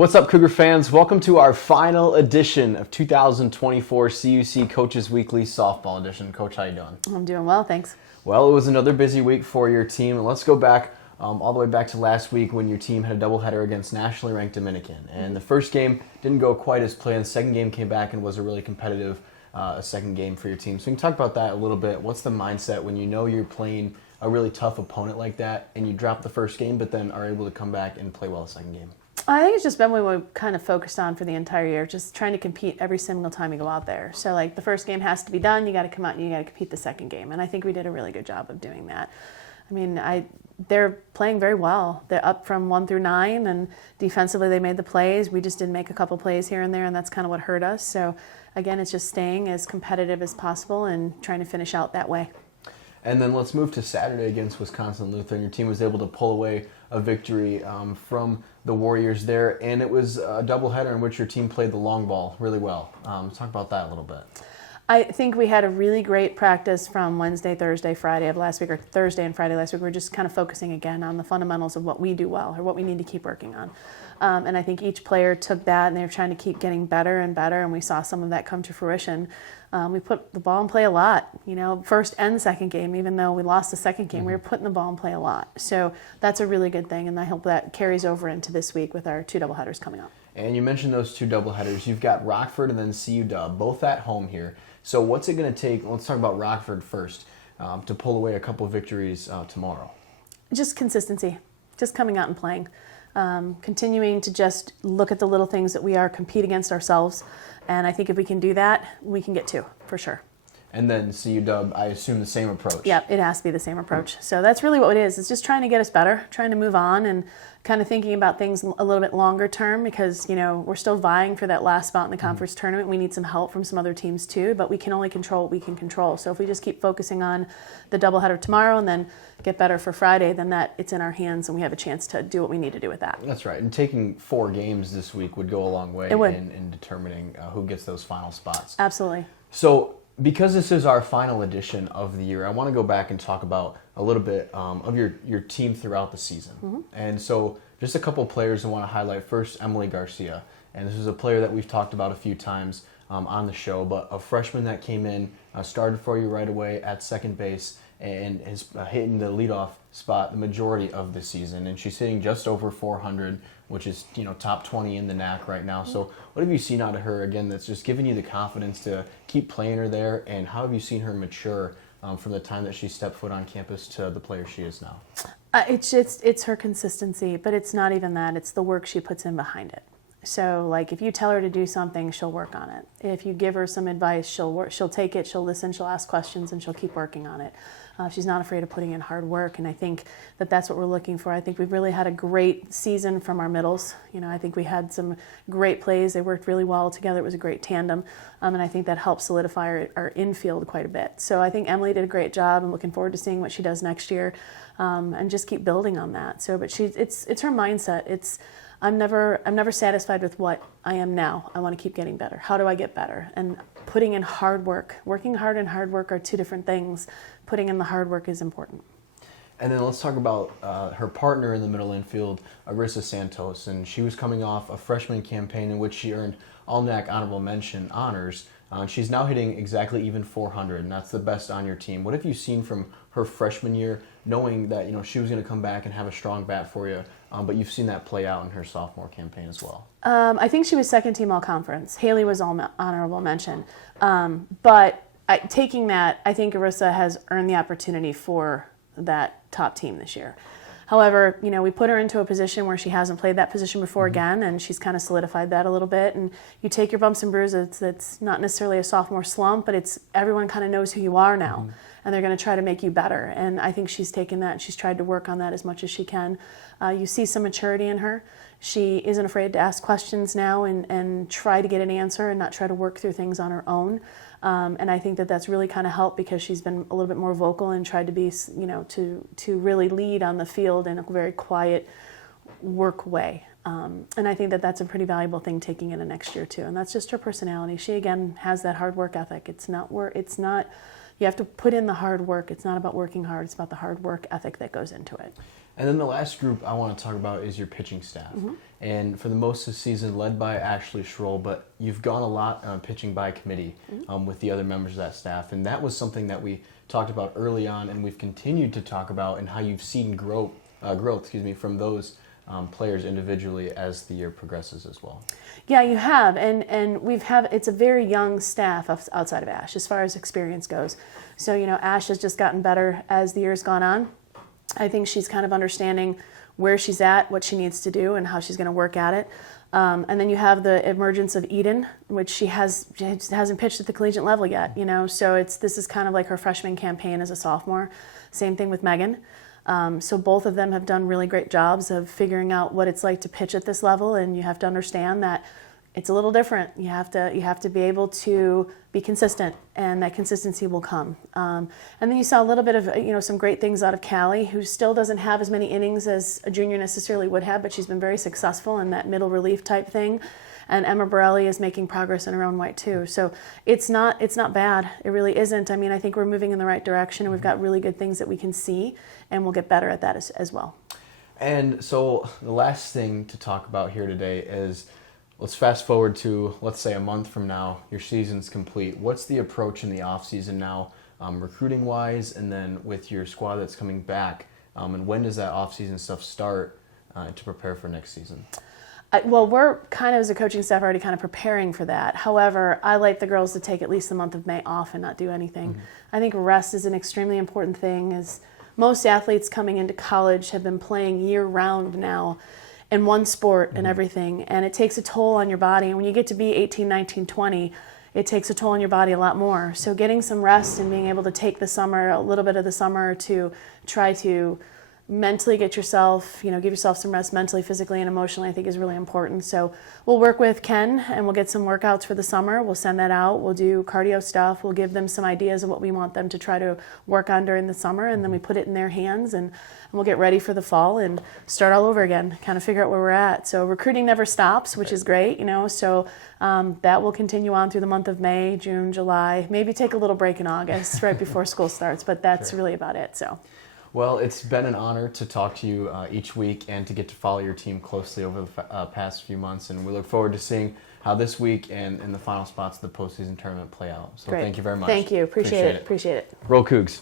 What's up, Cougar fans? Welcome to our final edition of 2024 CUC Coaches Weekly Softball Edition. Coach, how you doing? I'm doing well, thanks. Well, it was another busy week for your team. Let's go back all the way back to last week when your team had a doubleheader against nationally ranked Dominican. And the first game didn't go quite as planned. The second game came back and was a really competitive second game for your team. So we can talk about that a little bit. What's the mindset when you know you're playing a really tough opponent like that and you drop the first game but then are able to come back and play well the second game? I think it's just been what we kind of focused on for the entire year, just trying to compete every single time you go out there. So like the first game has to be done, you got to come out and you got to compete the second game. And I think we did a really good job of doing that. I mean, they're playing very well. They're up from 1 through 9, and defensively they made the plays. We just didn't make a couple plays here and there, and that's kind of what hurt us. So again, it's just staying as competitive as possible and trying to finish out that way. And then let's move to Saturday against Wisconsin Lutheran. Your team was able to pull away a victory from the Warriors there, and it was a doubleheader in which your team played the long ball really well. Talk about that a little bit. I think we had a really great practice from Wednesday, Thursday, Friday of last week, or Thursday and Friday last week. We're just kind of focusing again on the fundamentals of what we do well or what we need to keep working on. And I think each player took that and they were trying to keep getting better and better, and we saw some of that come to fruition. We put the ball in play a lot, first and second game. Even though we lost the second game, we were putting the ball in play a lot. So that's a really good thing, and I hope that carries over into this week with our 2 doubleheaders coming up. And you mentioned those 2 doubleheaders. You've got Rockford and then CU Dub, both at home here. So what's it going to take, let's talk about Rockford first, to pull away a couple of victories tomorrow? Just consistency, just coming out and playing. Continuing to just look at the little things that we are, compete against ourselves. And I think if we can do that, we can get 2, for sure. And then CU Dub, I assume the same approach. Yeah, it has to be the same approach. So that's really what it is. It's just trying to get us better, trying to move on, and kind of thinking about things a little bit longer term because, we're still vying for that last spot in the conference tournament. We need some help from some other teams too, but we can only control what we can control. So if we just keep focusing on the doubleheader tomorrow and then get better for Friday, then it's in our hands and we have a chance to do what we need to do with that. That's right. And taking 4 games this week would go a long way in determining who gets those final spots. Absolutely. So because this is our final edition of the year, I want to go back and talk about a little bit of your team throughout the season. And so just a couple players I want to highlight. First, Emily Garcia. And this is a player that we've talked about a few times on the show, but a freshman that came in, started for you right away at second base, and is hitting the leadoff spot the majority of the season. And she's hitting just over 400, which is top 20 in the NAC right now. So what have you seen out of her, again, that's just given you the confidence to keep playing her there? And how have you seen her mature from the time that she stepped foot on campus to the player she is now? It's her consistency, but it's not even that. It's the work she puts in behind it. So, like, if you tell her to do something, she'll work on it. If you give her some advice, she'll take it, she'll listen, she'll ask questions, and she'll keep working on it. She's not afraid of putting in hard work, and I think that's what we're looking for. I think we've really had a great season from our middles. I think we had some great plays. They worked really well together. It was a great tandem, and I think that helped solidify our infield quite a bit. So I think Emily did a great job. I'm looking forward to seeing what she does next year, and just keep building on that. So, but it's her mindset. I'm never satisfied with what I am now. I want to keep getting better. How do I get better? And putting in hard work. Working hard and hard work are 2 different things. Putting in the hard work is important. And then let's talk about her partner in the middle infield, Arissa Santos. And she was coming off a freshman campaign in which she earned All-NAC Honorable Mention honors. She's now hitting exactly even 400, and that's the best on your team. What have you seen from her freshman year, knowing that she was going to come back and have a strong bat for you, but you've seen that play out in her sophomore campaign as well? I think she was second team all-conference. Haley was honorable mention. But taking that, I think Arissa has earned the opportunity for that top team this year. However, we put her into a position where she hasn't played that position before again, and she's kind of solidified that a little bit. And you take your bumps and bruises. It's not necessarily a sophomore slump, but everyone kind of knows who you are now, and they're going to try to make you better. And I think she's taken that, and she's tried to work on that as much as she can. You see some maturity in her. She isn't afraid to ask questions now and try to get an answer and not try to work through things on her own. And I think that's really kind of helped because she's been a little bit more vocal and tried to be, to really lead on the field in a very quiet work way. And I think that's a pretty valuable thing taking into next year too. And that's just her personality. She, again, has that hard work ethic. It's not, you have to put in the hard work. It's not about working hard. It's about the hard work ethic that goes into it. And then the last group I want to talk about is your pitching staff. And for the most of the season, led by Ashley Schroll, but you've gone a lot pitching by committee with the other members of that staff. And that was something that we talked about early on, and we've continued to talk about, and how you've seen growth from those players individually as the year progresses as well. Yeah, you have, and it's a very young staff outside of Ash as far as experience goes. So Ash has just gotten better as the year's gone on. I think she's kind of understanding where she's at, what she needs to do, and how she's going to work at it. And then you have the emergence of Eden, which she hasn't pitched at the collegiate level yet. So this is kind of like her freshman campaign as a sophomore. Same thing with Megan. So both of them have done really great jobs of figuring out what it's like to pitch at this level, and you have to understand that it's a little different. You have to be able to be consistent, and that consistency will come. And then you saw a little bit of some great things out of Callie, who still doesn't have as many innings as a junior necessarily would have, but she's been very successful in that middle relief type thing. And Emma Borelli is making progress in her own right too. So it's not bad. It really isn't. I mean, I think we're moving in the right direction, and we've got really good things that we can see, and we'll get better at that as well. And so the last thing to talk about here today is, let's fast forward to, let's say, a month from now, your season's complete. What's the approach in the off season now, recruiting wise, and then with your squad that's coming back, and when does that off season stuff start to prepare for next season? Well, we're kind of, as a coaching staff, already kind of preparing for that. However, I like the girls to take at least the month of May off and not do anything. I think rest is an extremely important thing, as most athletes coming into college have been playing year-round now in one sport and everything, and it takes a toll on your body. And when you get to be 18, 19, 20, it takes a toll on your body a lot more. So getting some rest and being able to take the summer, a little bit of the summer, to try to mentally get yourself, give yourself some rest mentally, physically, and emotionally, I think is really important. So we'll work with Ken, and we'll get some workouts for the summer. We'll send that out. We'll do cardio stuff. We'll give them some ideas of what we want them to try to work on during the summer, and then we put it in their hands, and we'll get ready for the fall and start all over again, kind of figure out where we're at. So recruiting never stops, which is great, so that will continue on through the month of May, June, July, maybe take a little break in August right before school starts, but that's really about it. So. Well, it's been an honor to talk to you each week and to get to follow your team closely over the past few months. And we look forward to seeing how this week and the final spots of the postseason tournament play out. So Great. Thank you very much. Thank you. Appreciate it. Roll Cougs.